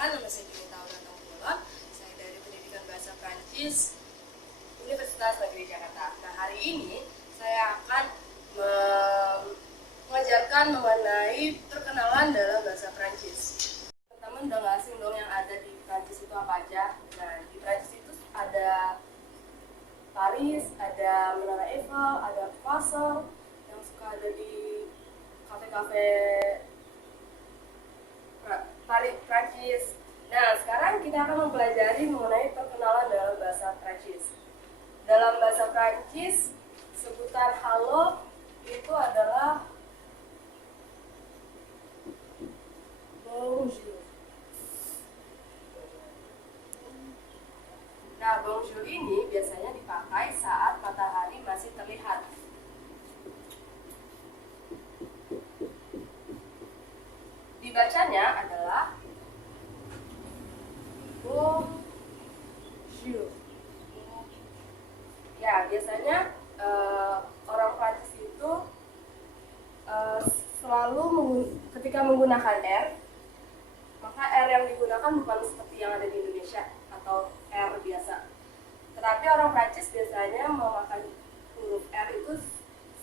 Perkenalkan, nama saya Junita Aulia. Saya dari Pendidikan Bahasa Prancis Universitas Negeri Jakarta. Nah, hari ini saya akan mengajarkan mengenai perkenalan dalam bahasa Prancis. Teman-teman udah nggak asing dong yang ada di Prancis itu apa aja? Nah, di Prancis itu ada Paris, ada Menara Eiffel, ada Basel, yang suka ada di kafe-kafe Prancis. Nah, sekarang kita akan mempelajari mengenai perkenalan dalam bahasa Prancis. Dalam bahasa Prancis, sebutan halo itu adalah bonjour. Nah, bonjour ini biasanya dipakai saat matahari masih terlihat. Dibacanya adalah bonjour. Ya, biasanya orang Prancis itu selalu ketika menggunakan R, maka R yang digunakan bukan seperti yang ada di Indonesia atau R biasa. Tetapi orang Prancis biasanya memakai huruf R itu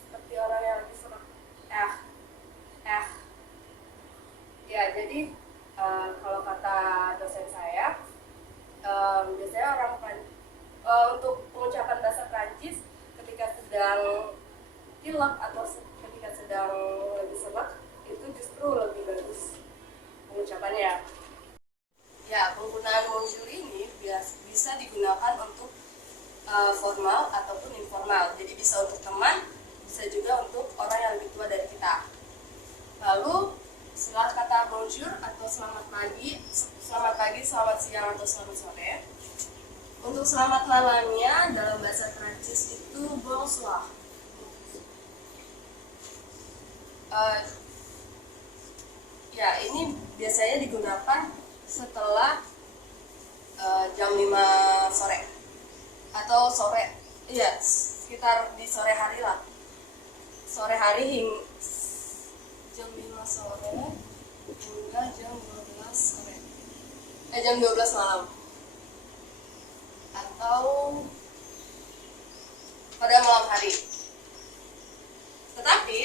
seperti orang yang lagi serak. Ya, jadi kalau kata dosen saya, biasanya orang untuk pengucapan bahasa Prancis ketika sedang pilek atau ketika sedang lagi serak itu justru lebih bagus pengucapannya. Ya, penggunaan bonjour ini bisa digunakan untuk formal ataupun informal. Jadi bisa untuk teman, bisa juga untuk orang yang lebih tua dari kita. Lalu setelah kata bonjour atau selamat pagi, selamat siang atau selamat sore. Untuk selamat malamnya dalam bahasa Prancis itu bonsoir. Ya, ini biasanya digunakan setelah jam 5 sore atau sore, iya sekitar di sore hari lah. Sore hari hingga jam 5 sore hingga jam 12 sore. Jam 12 malam. Atau pada malam hari. Tetapi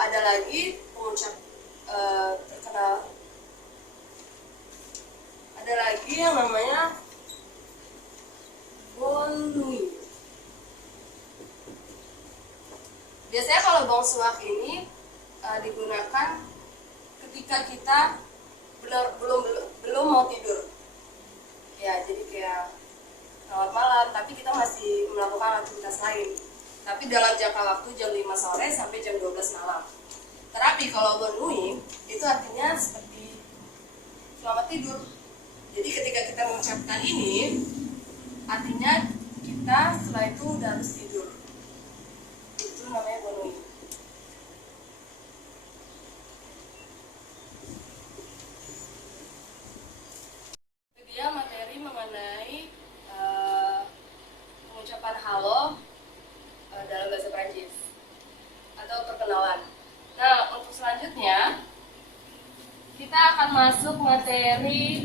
ada lagi pengucap terkenal. Ada lagi yang namanya bonne nuit. Biasanya kalau bonsoir ini digunakan ketika kita belum mau tidur. Ya, jadi kayak selamat malam, tapi kita masih melakukan aktivitas lain. Tapi dalam jangka waktu jam 5 sore sampai jam 12 malam. Tetapi kalau bonne nuit itu artinya seperti selamat tidur. Jadi ketika kita mengucapkan ini, artinya kita setelah itu udah harus tidur. Itu namanya bonne nuit. Itu dia materi mengenai pengucapan halo dalam bahasa Prancis atau perkenalan. Nah, untuk selanjutnya kita akan masuk materi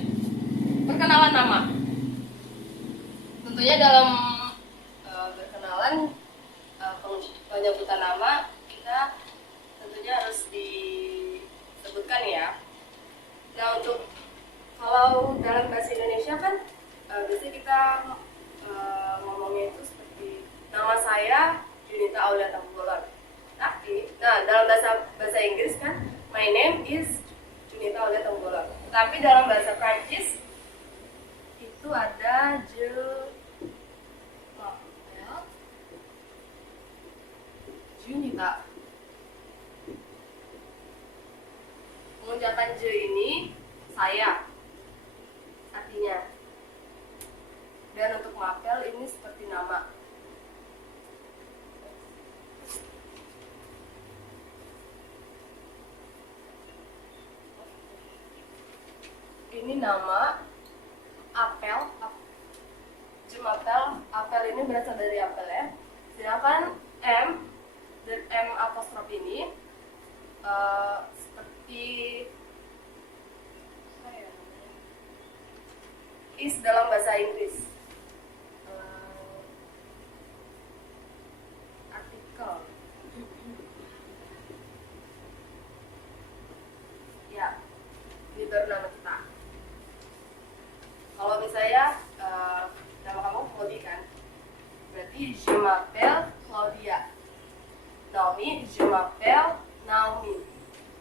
perkenalan nama. Tentunya dalam berkenalan penyebutan nama kita tentunya harus disebutkan ya. Nah, untuk kalau dalam bahasa Indonesia kan biasanya kita ngomongnya itu seperti nama saya Junita Aulia. Tapi, dalam bahasa Inggris kan my name is Junita Aulia. Tapi dalam bahasa Prancis itu ada je m'appelle Junita. Pengucapan je ini saya artinya. Dan untuk m'appelle ini seperti nama. Ini nama apel, je m'appelle, apel ini berasal dari apel ya. Sedangkan M dan M apostrof ini seperti is dalam bahasa Inggris. Artikel. Ya, ini baru nama kita. Kalau misalnya nama kamu Claudia kan, berarti je m'appelle Claudia. Naomi, je m'appelle Naomi.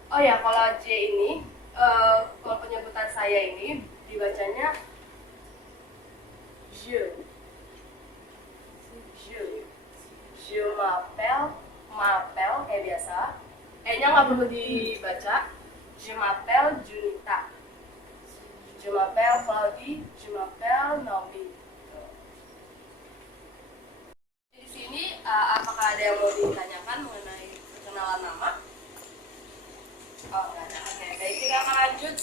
Oh ya, kalau J ini, kalau penyebutan saya ini dibacanya je. Je m'appelle kayak biasa. E-nya nggak perlu dibaca. Je m'appelle Junita. Je m'appelle Claudie. Je m'appelle Naomi. Di sini apakah ada yang mau ditanyakan mengenai perkenalan nama? Oh, nggak ada. Oke, baik, kita akan lanjut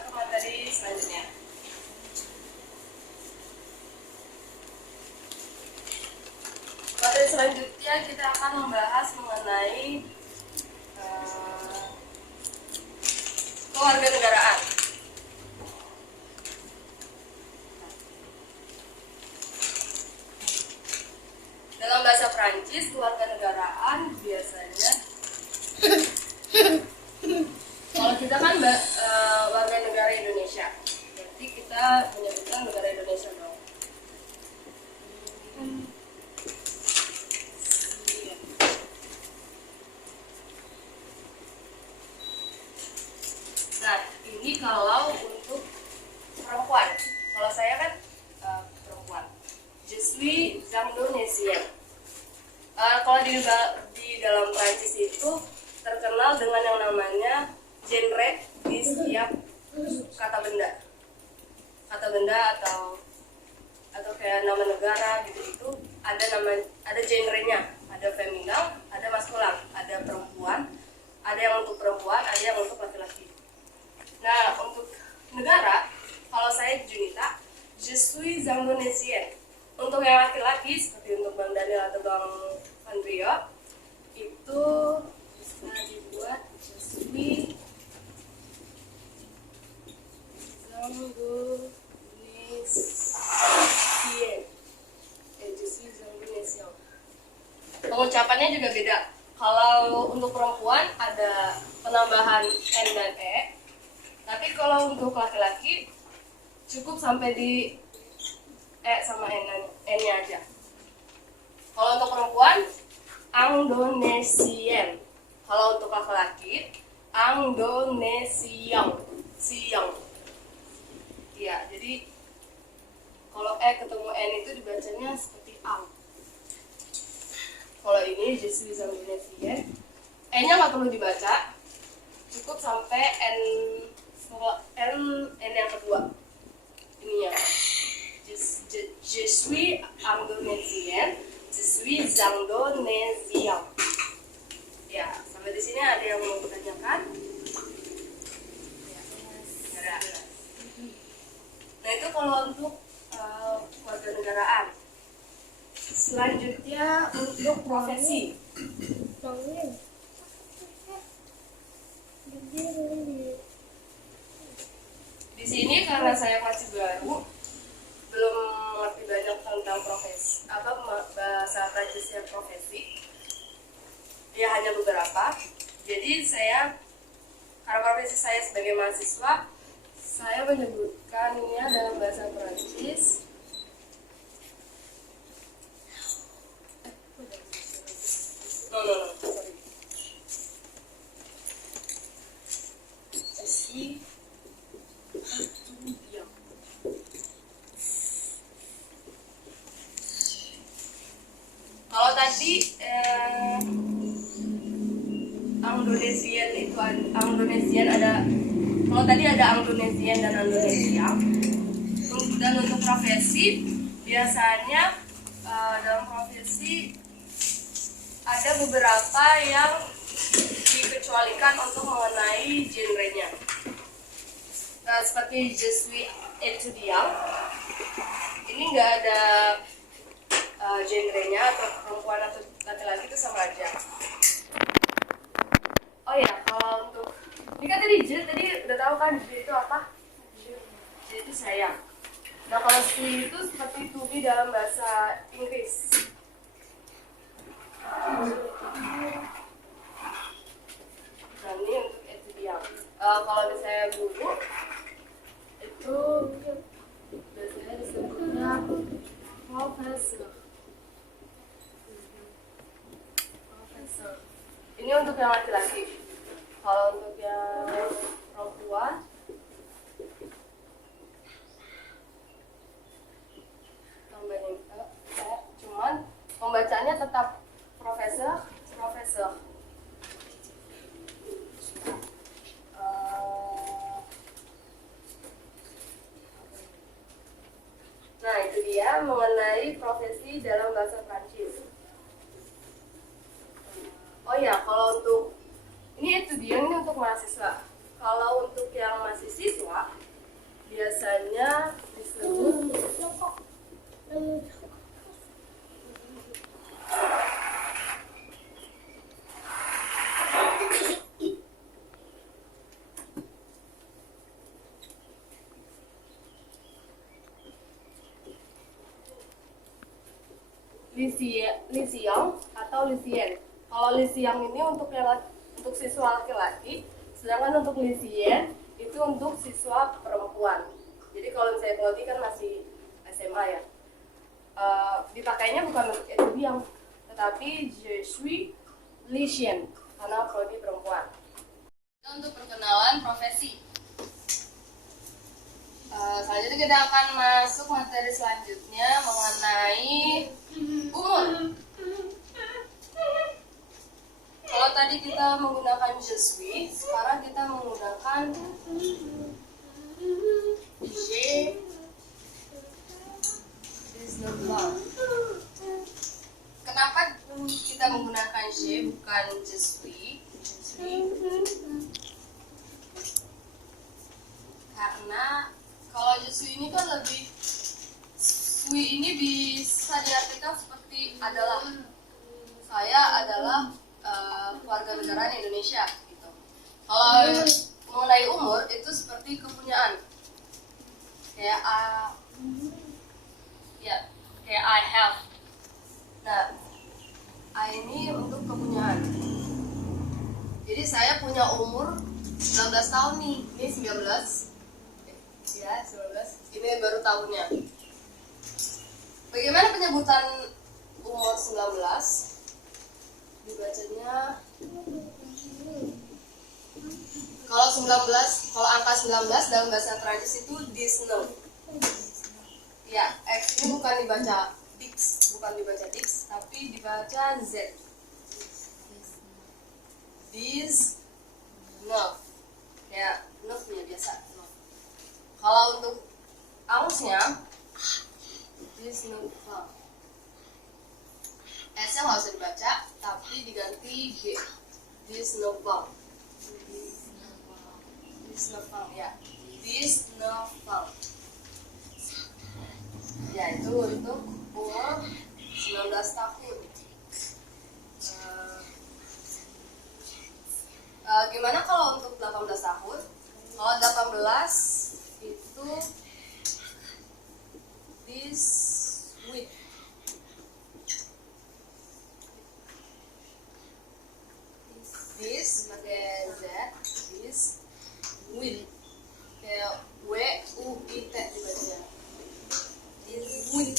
ke materi selanjutnya. Materi selanjutnya kita akan membahas mengenai kewarganegaraan. Dalam bahasa Prancis, kewarganegaraan biasanya kalau kita kan warga negara Indonesia, berarti kita menyebutkan negara Indonesia dong. Nah, ini kalau untuk perempuan. Kalau saya kan perempuan. Je suis Indonesian. Kalau di dalam Prancis itu terkenal dengan yang namanya genre di setiap kata benda atau kayak nama negara gitu ada genrenya, ada femininal, ada maskulan, ada perempuan, ada yang untuk perempuan, ada yang untuk laki-laki. Nah, untuk negara, kalau saya Junita, je suis Indonesian. Untuk yang laki-laki seperti untuk Bang Daniel atau Bang Andrea itu bisa dibuat je suis Indonesian. Pengucapannya juga beda. Kalau untuk perempuan ada penambahan N dan E, tapi kalau untuk laki-laki cukup sampai di E sama N-nya aja. Kalau untuk perempuan Indonesian. Kalau untuk laki-laki Indonesian. Siang. Ya, jadi kalau E ketemu N itu dibacanya seperti ang. Kalau ini je suis Indonesian, E-nya nggak perlu dibaca, cukup sampai N yang kedua. Ininya. Je suis Indonesian, je suis Indonesian. Ya, sampai di sini ada yang mau ditanyakan? Ya, ada. Nah, itu kalau untuk kewarganegaraan. Selanjutnya untuk profesi. Di sini karena saya masih baru, belum mengerti banyak tentang profesi, bahasa Prancisnya profesi. Ya, hanya beberapa. Jadi karena profesi saya sebagai mahasiswa, saya menyebutkannya dalam bahasa Prancis. Sorry. Kalau tadi Indonesian ada, kalau tadi ada Indonesian dan Indonesia. Dan untuk profesi biasanya dalam profesi ada beberapa yang dikecualikan untuk mengenai genrenya. Seperti je suis étudiant, ini nggak ada genrenya, atau perempuan atau laki-laki itu sama aja. Oh ya, kalau untuk ini kan tadi udah tahu kan je itu apa? Je itu saya. Nah, kalau suis itu seperti to be dalam bahasa Inggris. Nah, ini untuk etudiant. Kalau misalnya guru, itu biasanya disebutnya profesor. Ini untuk yang laki-laki. Kalau untuk yang perempuan, tambahnya cuman pembacaannya tetap profesor. Nah, itu dia mengenai profesi dalam bahasa Prancis. Oh ya, kalau untuk ini itu dia ini untuk mahasiswa. Kalau untuk yang masih siswa, biasanya disebut Lyceum atau Lycien. Kalau Lyceum ini untuk siswa laki-laki, sedangkan untuk Lycien itu untuk siswa perempuan. Jadi kalau misalnya prodi kan masih SMA ya, dipakainya bukan untuk etudiant, tetapi je suis Lycien karena prodi perempuan. Untuk perkenalan profesi. Selanjutnya kita akan masuk materi selanjutnya mengenai umur. Kalau tadi kita menggunakan je suis, sekarang kita menggunakan je disneuf. Kenapa kita menggunakan je bukan je suis? Karena kalau je suis ini kan lebih, suis ini bisa diartikan seperti adalah, saya adalah warga negara Indonesia gitu. Kalau mengenai umur itu seperti kepunyaan, kayak kayak I have. Nah, I ini untuk kepunyaan. Jadi saya punya umur 19 tahun nih. Ini 19. Ya, 19. Ini baru tahunnya. Bagaimana penyebutan umur 19? Dibacanya kalau angka 19 dalam bahasa Prancis itu 19. Ya, X ini bukan dibaca dix, tapi dibaca Z. 19. Ya, 9-nya biasa. Kalau untuk ausnya 19. S-nya nggak usah dibaca, tapi diganti G. 19. Ya. 19. Ya, itu untuk umur 19 tahun. Gimana kalau untuk 18 tahun? Kalau 18 itu this week. This pakai Z, this with kayak W U I T dibaca. This with.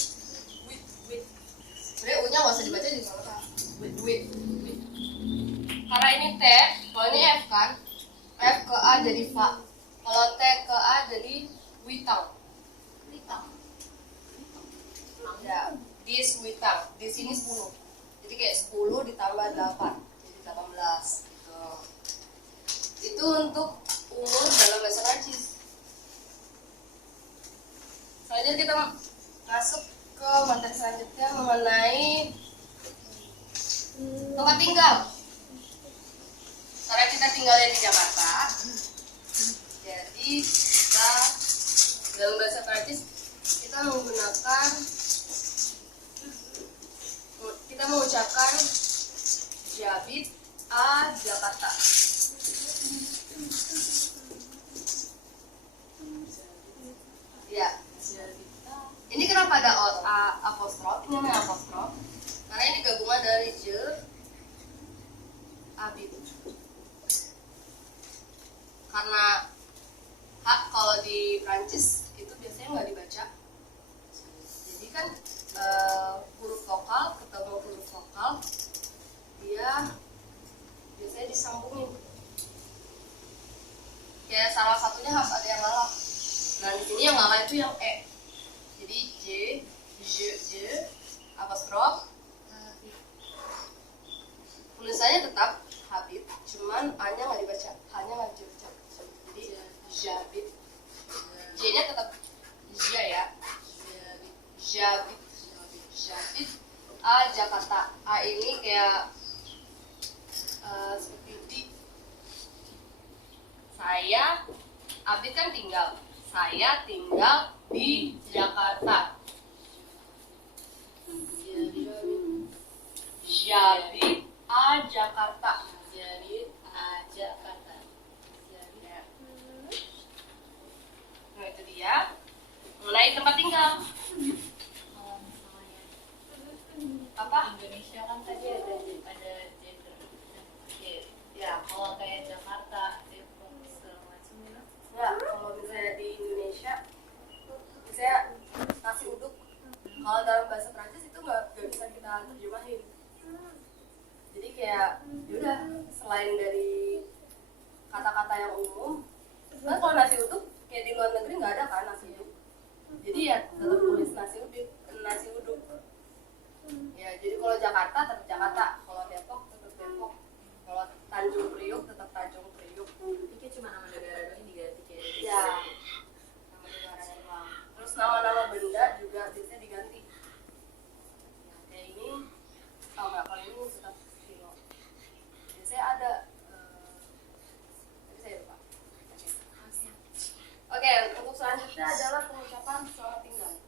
Sebenarnya U-nya nggak usah dibaca juga nggak apa. With. Karena ini T, kalau ini F kan, F ke A jadi Fa. Kalau T ke A jadi Witang. Ya, this Witang. Di sini 10. Jadi kayak 10 ditambah 8, jadi 18. Itu untuk umur dalam bahasa Prancis. Selanjutnya kita masuk ke materi selanjutnya mengenai tempat tinggal. Karena kita tinggalnya di Jakarta, jadi kita dalam bahasa Prancis kita mengucapkan j'habite à Jakarta. Ya, j'habite apostrof. Ini namanya apostrof karena ini gabungan dari je, habit. Karena hak kalau di Prancis itu biasanya nggak dibaca. Jadi kan huruf vokal ketemu huruf vokal dia biasanya disambungin. Kayak salah satunya harus ada yang ngalah. Nah di sini yang ngalah itu yang e. Jadi je, apostrof. Tulisannya tetap habit, cuman a-nya nggak dibaca, h-nya nggak dibaca. Jadi jabit. J-nya tetap ja ya. Jabit. A Jakarta. A ini kayak seperti di. Saya, Abid kan tinggal. Saya tinggal di Jakarta. Jabit A Jakarta. Jabit A Jakarta. Nah itu dia mengenai tempat tinggal. Apa? Indonesia kan tadi ada gender. Ya, kalau kayak Jakarta, Depok segala macam gitu. Ya, kalau misalnya di Indonesia, misalnya nasi uduk, kalau dalam bahasa Prancis itu nggak bisa kita terjemahin. Jadi kayak, yaudah selain dari kata-kata yang umum, kan kalau nasi uduk kayak di luar negeri nggak ada kan nasi uduk. Jadi ya tetap tulis nasi uduk. Ya, jadi kalau Jakarta tetap Jakarta, kalau Depok tetap Depok, kalau Tanjung Priok tetap Tanjung Priok. Ini cuma nama negara doang diganti kayak gitu. Ya, nama negara doang. Terus nama-nama benda juga biasanya diganti. Ya, kayak ini, tau nggak kalau ini tetap kilo. Biasanya ada, tapi saya lupa. Oke, untuk selanjutnya adalah pengucapan selamat tinggal.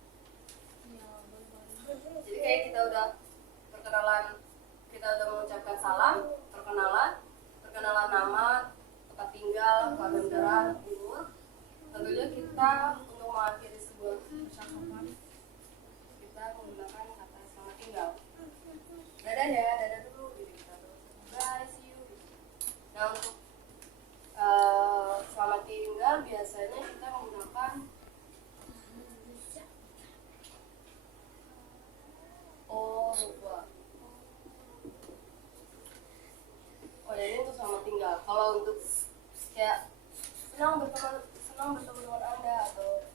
Jadi kayak kita udah mengucapkan salam, perkenalan nama, tempat tinggal, kewarganegaraan, umur. Tentunya kita untuk mengakhiri sebuah percakapan kita menggunakan kata selamat tinggal. Dadah ya, dadah dulu, gitu kita terus. Bye, see you. Nah untuk selamat tinggal biasanya kita menggunakan au revoir. Oh ya, ini untuk selamat tinggal. Kalau untuk kayak senang bertemu dengan Anda atau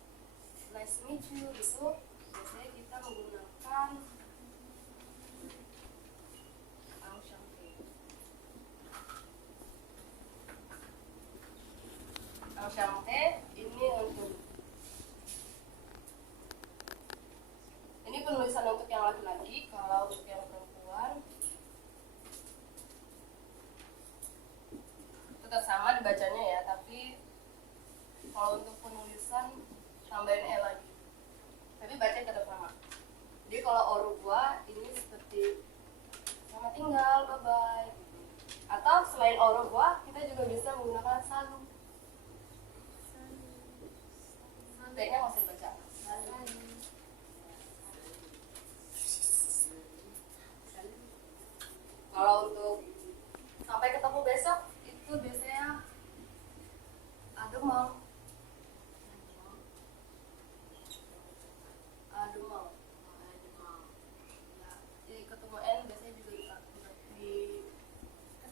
nice to meet you gitu, biasanya kita menggunakan enchanté. Enchanté ini penulisan untuk yang laki-laki. Kalau untuk yang perempuan tetap sama dibacanya ya, tapi kalau untuk penulisan tambahin e lagi, tapi bacanya tetap sama. Jadi kalau au revoir ini seperti selamat tinggal, bye bye gitu. Atau selain au revoir kita juga bisa menggunakan salut. T-nya masih dibaca. Kalau untuk sampai ketemu besok itu biasanya ademang. Ya, jadi ketemu N biasanya juga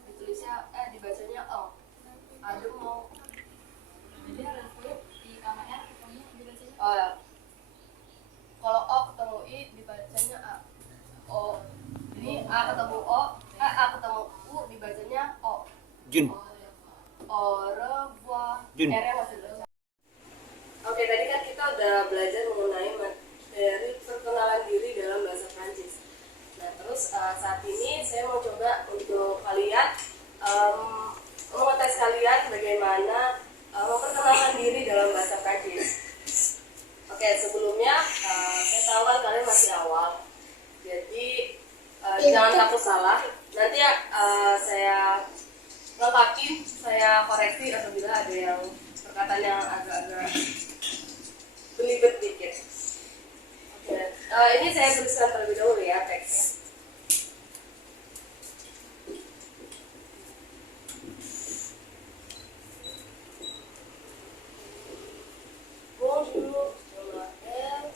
ditulisnya dibacanya O. Ademang. Jadi harus di sama R ketemu dibacanya. Oh ya. Kalau O ketemu I dibacanya A. O. Ini A ketemu O, A ketemu U dibacanya O. Jun. Au revoir. Jun. R-nya masih dibaca. Oke, tadi kan kita udah belajar mengenai materi perkenalan diri dalam bahasa Prancis. Nah, terus saat ini saya mau coba untuk kalian mengetes kalian bagaimana memperkenalkan diri dalam bahasa Prancis. Oke, sebelumnya saya tahu kan kalian masih awal, jadi jangan takut salah. Nanti ya saya lengkapin, saya koreksi apabila ada yang perkataan yang agak-agak belibet dikit. Oke, Ya, ini saya tuliskan terlebih dahulu ya teksnya. Bonjour, je m'appelle.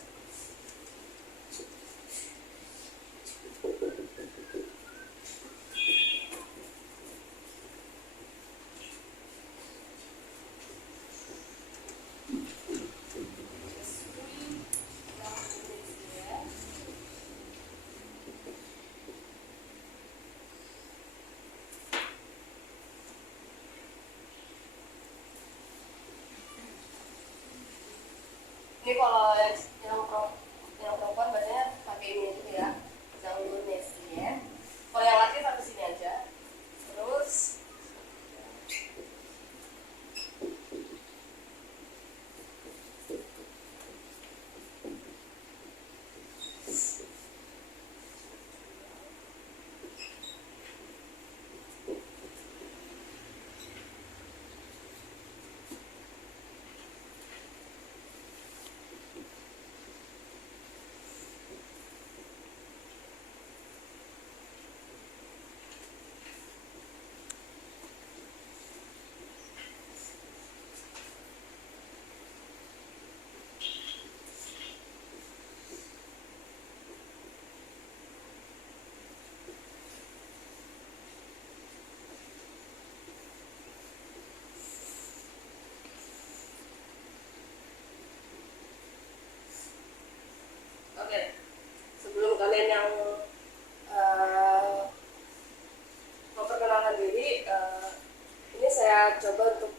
Ini kalau yang perempuan bacanya pakai ini gitu ya, Zhang Nessie. Kalau yang laki sampai sini aja. Terus oke, sebelum kalian yang memperkenalkan diri, ini saya coba untuk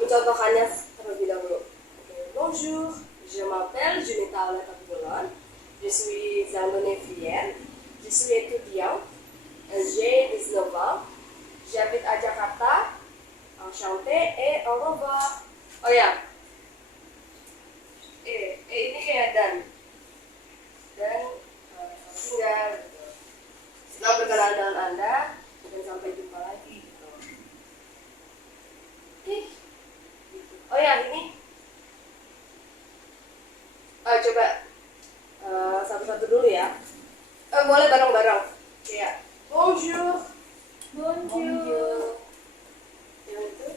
mencontohkannya terlebih dahulu. Bonjour, je m'appelle Junita Oleta Bulan, je suis indonésienne, je suis étudiant, j'ai 19 ans, j'habite à Jakarta, enchanté et au revoir. Oh ya, ini kayak dan tinggal gitu. Senang berkenalan dengan Anda dan sampai jumpa lagi gitu. Oh ya, ini coba satu-satu dulu ya. Boleh bareng-bareng. Kayak bonjour. Bonjour. Yang itu.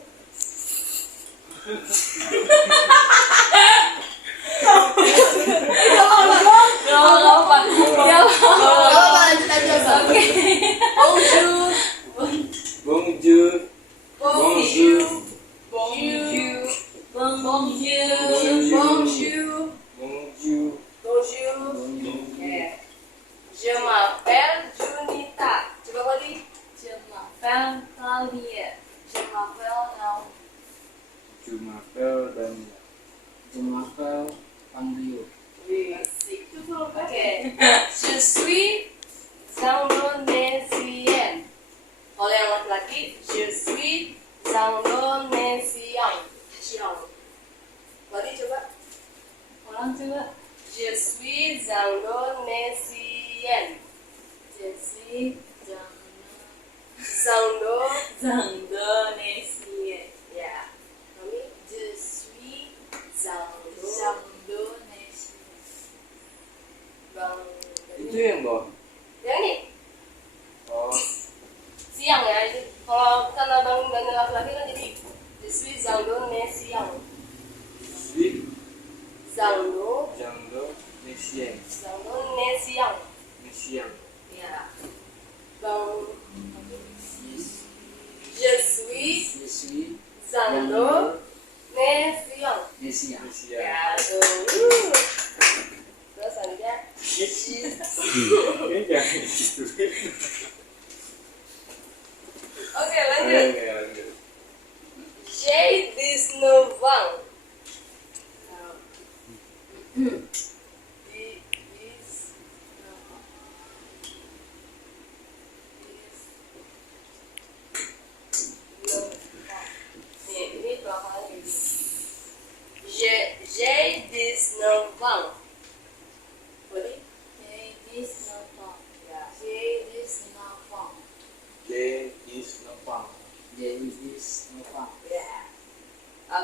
Je m'appelle Junita. Coba lagi. Je m'appelle Claudia. Je m'appelle Naomi. Je m'appelle Daniel. Je m'appelle Andrew. Asik. Oke. Je suis Indonesian. Kalau yang laki-laki, je suis Indonesian. Siang. Lagi coba. Orang coba. Je suis Indonesian. Je suis Indonesian. Ya. Kami je suis Indonesian. Bang. Itu yang bawah. Yang ini Oh, siang ya. Ini kalau karena bang dan laki-laki kan jadi je suis Indonesian. Sweet Indonesian. Indonesian. Indonesian. Ya. Bang. Je suis Je suis Indonesian. Indonesia. Ya, tuh. Terus selanjutnya Ini jangan gitu. oke, lanjut. Lanjut. J'ai 19 ans.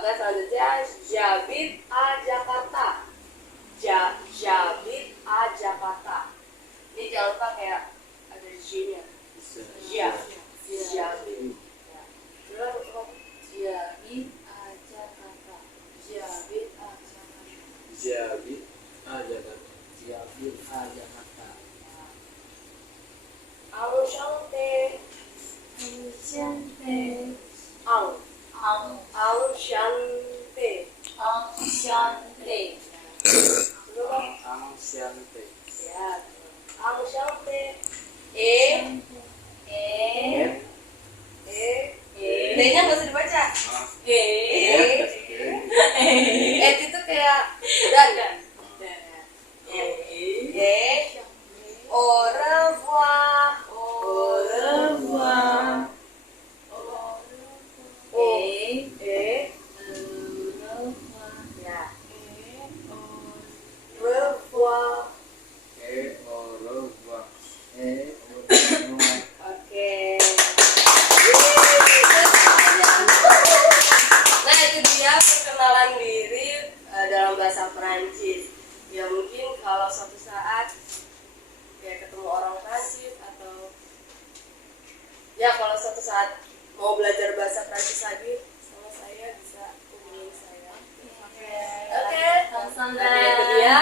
Oke, selanjutnya J'habite à Jakarta. J'habite à Jakarta. Ini jangan lupa kayak ada J-nya. Ja. J'habite. Ya. Ulang, ulang. J'habite à Jakarta. J'habite à Jakarta. J'habite à Jakarta. J'habite à Jakarta. Enchanté. Enchanté. Enchanté. Enchanté. Ulang. Enchanté. Ya. Enchanté. D-nya nggak usah dibaca. Itu kayak dan. Au revoir. Au revoir. Ya. Revoir. Au revoir. Au revoir. Oke. Nah, itu dia perkenalan diri dalam bahasa Perancis. Ya mungkin kalau suatu saat ya ketemu orang Prancis atau ya kalau suatu saat mau belajar bahasa Prancis lagi sama saya bisa hubungin saya. Oke. Sama-sama. Nah, itu dia